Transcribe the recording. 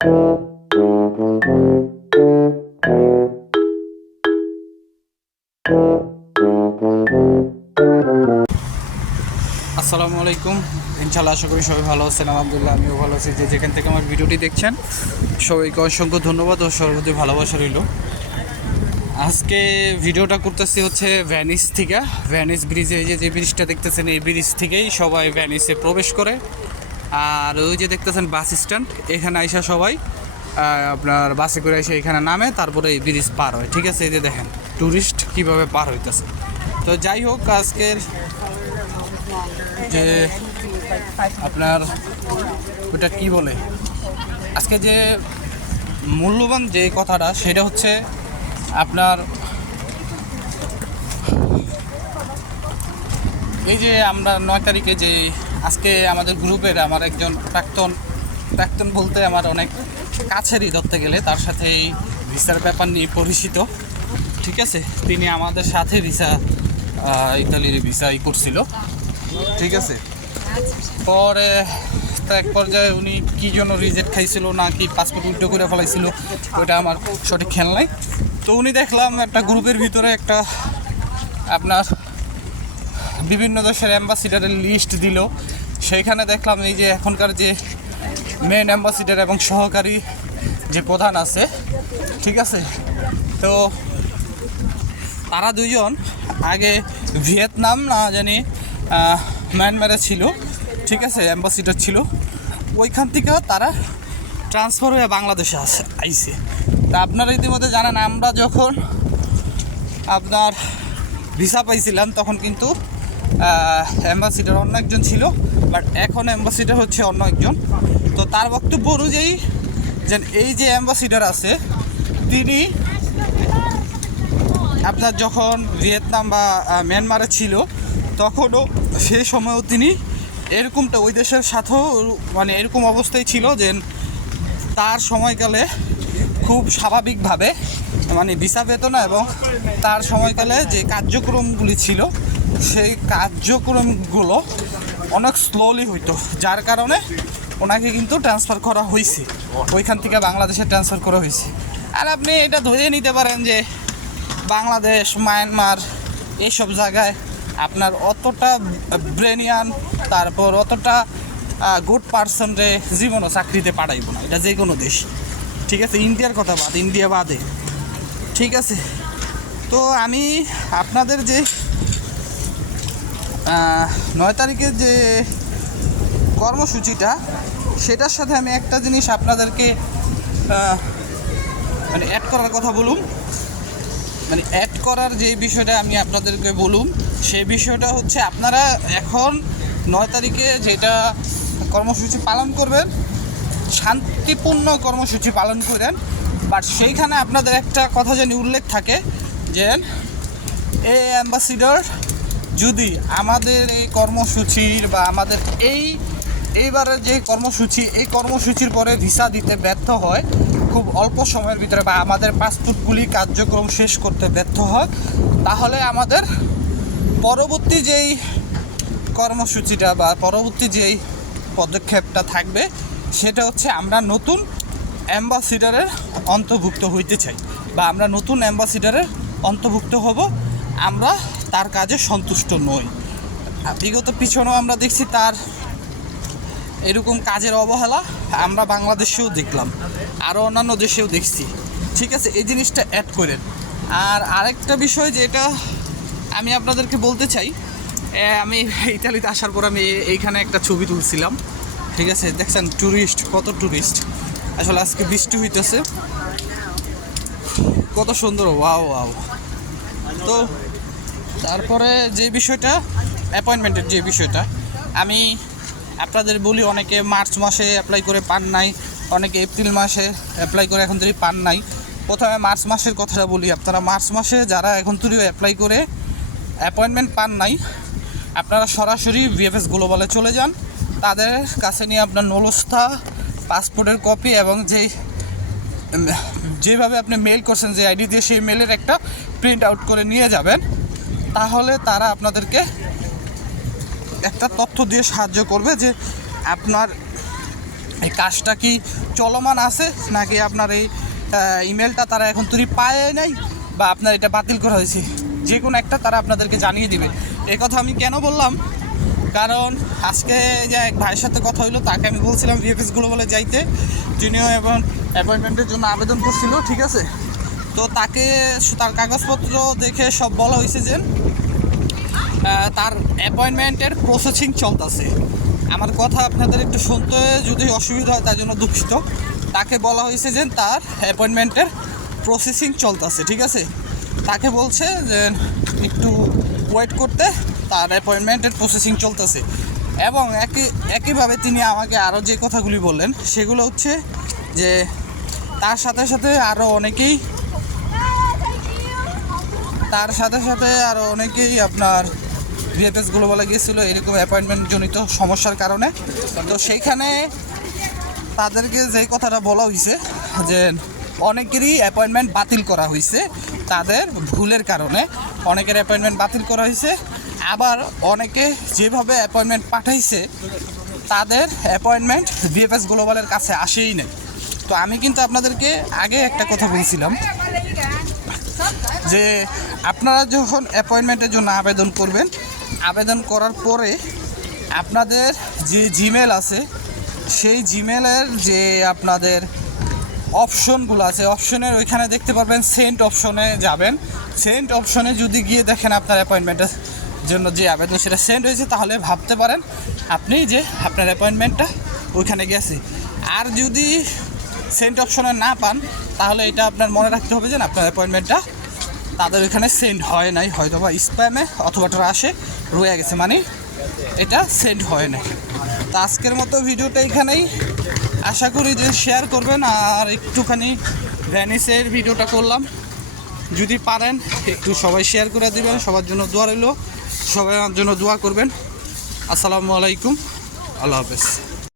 আসসালামু আলাইকুম। ইনশাআল্লাহ আশা করি সবাই ভালো আছেন। আলহামদুলিল্লাহ আমিও ভালো আছি। যে যেখান থেকে আমার ভিডিওটি দেখছেন সবাইকে অসংখ্য ধন্যবাদ ও সর্বপ্রতি ভালোবাসা রইল। আজকে ভিডিওটা করতেছি হচ্ছে ভ্যানিস থেকে। ভ্যানিস ব্রিজে, এই যে ব্রিজটা দেখতেছেন, এই ব্রিজ থেকেই সবাই ভ্যানিসে প্রবেশ করে। আর ওই যে দেখতেছেন বাস স্ট্যান্ড, এখানে আইসা সবাই আপনার বাসে করে এসে এখানে নামে, তারপরে এই ব্রিজ পার হয়। ঠিক আছে, এই যে দেখেন ট্যুরিস্ট কীভাবে পার হইতেছে। তো যাই হোক, আজকের যে আপনার ওটা কি বলে, আজকে যে মূল্যবান যে কথাটা সেটা হচ্ছে আপনার এই যে আমরা 9 তারিখে যে আজকে আমাদের গ্রুপের আমার একজন প্রাক্তন বলতে আমার অনেক কাছেরই ধরতে গেলে, তার সাথে এই ভিসার ব্যাপার নিয়ে পরিচিত। ঠিক আছে, তিনি আমাদের সাথে ইতালির ভিসা করছিল। ঠিক আছে, পরে এক পর্যায়ে উনি কী জন্য রিজেক্ট খাইছিল না কি পাসপোর্ট উইথড্র করে ফেলাইছিল, ওইটা আমার সঠিক খেয়াল নাই। তো উনি দেখলাম একটা গ্রুপের ভিতরে একটা আপনার বিভিন্ন দেশের অ্যাম্বাসিডারের লিস্ট দিল। সেইখানে দেখলাম এই যে এখনকার যে মেন অ্যাম্বাসিডার এবং সহকারী যে প্রধান আছে, ঠিক আছে, তো তারা দুইজন আগে ভিয়েতনাম না জানি মায়ানমারে ছিল। ঠিক আছে, অ্যাম্বাসিডার ছিল। ওইখান থেকেও তারা ট্রান্সফার হয়ে বাংলাদেশে আইছে। তা আপনারা ইতিমধ্যে জানেন, আমরা যখন আপনার ভিসা পাইছিলাম তখন কিন্তু অ্যাম্বাসিডার অন্য একজন ছিল, বাট এখন অ্যাম্বাসিডার হচ্ছে অন্য একজন। তো তার বক্তব্য অনুযায়ী যে এই যে অ্যাম্বাসিডার আছে, তিনি আপনার যখন ভিয়েতনাম বা মিয়ানমারে ছিল তখনও সেই সময়ও তিনি এরকমটা ওই দেশের সাথেও মানে এরকম অবস্থায় ছিল যে তার সময়কালে খুব স্বাভাবিকভাবে মানে ভিসা পেত না, এবং তার সময়কালে যে কার্যক্রমগুলি ছিল সেই কার্যক্রমগুলো অনেক স্লোলি হইতো, যার কারণে ওনাকে কিন্তু ট্রান্সফার করা হয়েছে, ওইখান থেকে বাংলাদেশে ট্রান্সফার করা হয়েছে। আর আপনি এটা ধরে নিতে পারেন যে বাংলাদেশ, মায়ানমার এইসব জায়গায় আপনার অতটা ব্রেনিয়ান, তারপর অতটা গুড পারসনরে জীবনও চাকরিতে পাঠাইব না, এটা যে কোনো দেশ। ঠিক আছে, ইন্ডিয়ার কথা বাদ, ইন্ডিয়া বাদে। ঠিক আছে, তো আমি আপনাদের যে 9 তারিখের যে কর্মসূচিটা, সেটার সাথে আমি একটা জিনিস আপনাদেরকে মানে অ্যাড করার কথা বলুন। মানে অ্যাড করার যে বিষয়টা আমি আপনাদেরকে বলুন, সেই বিষয়টা হচ্ছে আপনারা এখন 9 তারিখে যেটা কর্মসূচি পালন করবেন, শান্তিপূর্ণ কর্মসূচি পালন করেন। বাট সেইখানে আপনাদের একটা কথা জানি উল্লেখ থাকে যে এই অ্যাম্বাসিডর যদি আমাদের এই কর্মসূচির বা আমাদের এইবারের যে কর্মসূচি, এই কর্মসূচির পরে ভিসা দিতে ব্যর্থ হয় খুব অল্প সময়ের ভিতরে, বা আমাদের পাসপোর্টগুলি কার্যক্রম শেষ করতে ব্যর্থ হয়, তাহলে আমাদের পরবর্তী যেই কর্মসূচিটা বা পরবর্তী যেই পদক্ষেপটা থাকবে সেটা হচ্ছে আমরা নতুন অ্যাম্বাসিডারের অন্তর্ভুক্ত হইতে চাই, বা আমরা নতুন অ্যাম্বাসিডারের অন্তর্ভুক্ত হব, আমরা তার কাজে সন্তুষ্ট নই। বিগত পিছনেও আমরা দেখছি তার এরকম কাজের অবহেলা আমরা বাংলাদেশেও দেখলাম, আরও অন্যান্য দেশেও দেখছি। ঠিক আছে, এই জিনিসটা অ্যাড করেন। আর আরেকটা বিষয় যেটা আমি আপনাদেরকে বলতে চাই, আমি ইতালিতে আসার পর আমি এইখানে একটা ছবি তুলছিলাম। ঠিক আছে, দেখছেন ট্যুরিস্ট, কত ট্যুরিস্ট। আসলে আজকে বৃষ্টি হইতেছে, কত সুন্দর, ওয়াও ওয়াও। তো তারপরে যে বিষয়টা অ্যাপয়েন্টমেন্টের যে বিষয়টা আমি আপনাদের বলি, অনেকে মার্চ মাসে অ্যাপ্লাই করে পান নাই, অনেকে এপ্রিল মাসে অ্যাপ্লাই করে এখন তৈরি পান নাই। প্রথমে মার্চ মাসের কথাটা বলি। আপনারা মার্চ মাসে যারা এখন তৈরি অ্যাপ্লাই করে অ্যাপয়েন্টমেন্ট পান নাই, আপনারা সরাসরি ভিএফএস গ্লোবালে চলে যান, তাদের কাছে নিয়ে আপনার নলস্থা পাসপোর্টের কপি এবং যেভাবে আপনি মেল করছেন যে আইডি দিয়ে, সেই মেলের একটা প্রিন্ট আউট করে নিয়ে যাবেন। তাহলে তারা আপনাদেরকে একটা তথ্য দিয়ে সাহায্য করবে যে আপনার এই কাজটা কি চলমান আছে নাকি আপনার এই ইমেলটা তারা এখন তৈরি পায় নাই বা আপনার এটা বাতিল করা হয়েছে, যে কোনো একটা তারা আপনাদেরকে জানিয়ে দিবে। এই কথা আমি কেন বললাম, কারণ আজকে যে এক ভাইয়ের সাথে কথা হইলো, তাকে আমি বলছিলাম ভিএফএস গ্লোবালে যাইতে, তিনিও এবং অ্যাপয়েন্টমেন্টের জন্য আবেদন করছিল, ঠিক আছে। তো তাকে তার কাগজপত্র দেখে সব বলা হয়েছে যে তার অ্যাপয়েন্টমেন্টের প্রসেসিং চলতেছে। আমার কথা আপনাদের একটু শুনতে যদি অসুবিধা হয় তার জন্য দুঃখিত। তাকে বলা হয়েছে যে তার অ্যাপয়েন্টমেন্টের প্রসেসিং চলতেছে, ঠিক আছে। তাকে বলছে যে একটু ওয়েট করতে, তার অ্যাপয়েন্টমেন্টের প্রসেসিং চলতেছে। এবং একইভাবে তিনি আমাকে আরও যে কথাগুলি বললেন সেগুলো হচ্ছে যে তার সাথে সাথে আরও অনেকেই আপনার ভিএফএস গ্লোবালে গিয়েছিলো এরকম অ্যাপয়েন্টমেন্ট জনিত সমস্যার কারণে। তো সেইখানে তাদেরকে যেই কথাটা বলা হয়েছে যে অনেকেরই অ্যাপয়েন্টমেন্ট বাতিল করা হয়েছে, তাদের ভুলের কারণে অনেকের অ্যাপয়েন্টমেন্ট বাতিল করা হয়েছে। আবার অনেকে যেভাবে অ্যাপয়েন্টমেন্ট পাঠাইছে তাদের অ্যাপয়েন্টমেন্ট ভিএফএস গ্লোবালের কাছে আসেই না। তো আমি কিন্তু আপনাদেরকে আগে একটা কথা বলছিলাম যে আপনারা যখন অ্যাপয়েন্টমেন্টের জন্য আবেদন করবেন, আবেদন করার পরে আপনাদের যে জিমেল আছে সেই জিমেলের যে আপনাদের অপশনগুলো আছে, অপশনের ওইখানে দেখতে পারবেন সেন্ড অপশনে যাবেন। সেন্ড অপশনে যদি গিয়ে দেখেন আপনার অ্যাপয়েন্টমেন্টের জন্য যে আবেদন সেটা সেন্ড হয়েছে, তাহলে ভাবতে পারেন আপনি যে আপনার অ্যাপয়েন্টমেন্টটা ওইখানে গেছে। আর যদি সেন্ড অপশনে না পান তাহলে এটা আপনার মনে রাখতে হবে যে আপনার অ্যাপয়েন্টমেন্টটা তাদের ওইখানে সেন্ড হয় নাই, হয়তো বা স্প্যামে অথবা ট্রাশে রয়ে গেছে, মানে এটা সেন্ড হয় নাই। তো আজকের মতো ভিডিওটা এখানেই, আশা করি যে শেয়ার করবেন। আর একটুখানি ভ্যানিসের ভিডিওটা করলাম, যদি পারেন একটু সবাই শেয়ার করে দিবেন। সবার জন্য দোয়া রইল, সবাই আমার জন্য দোয়া করবেন। আসসালামু আলাইকুম, আল্লাহ হাফেজ।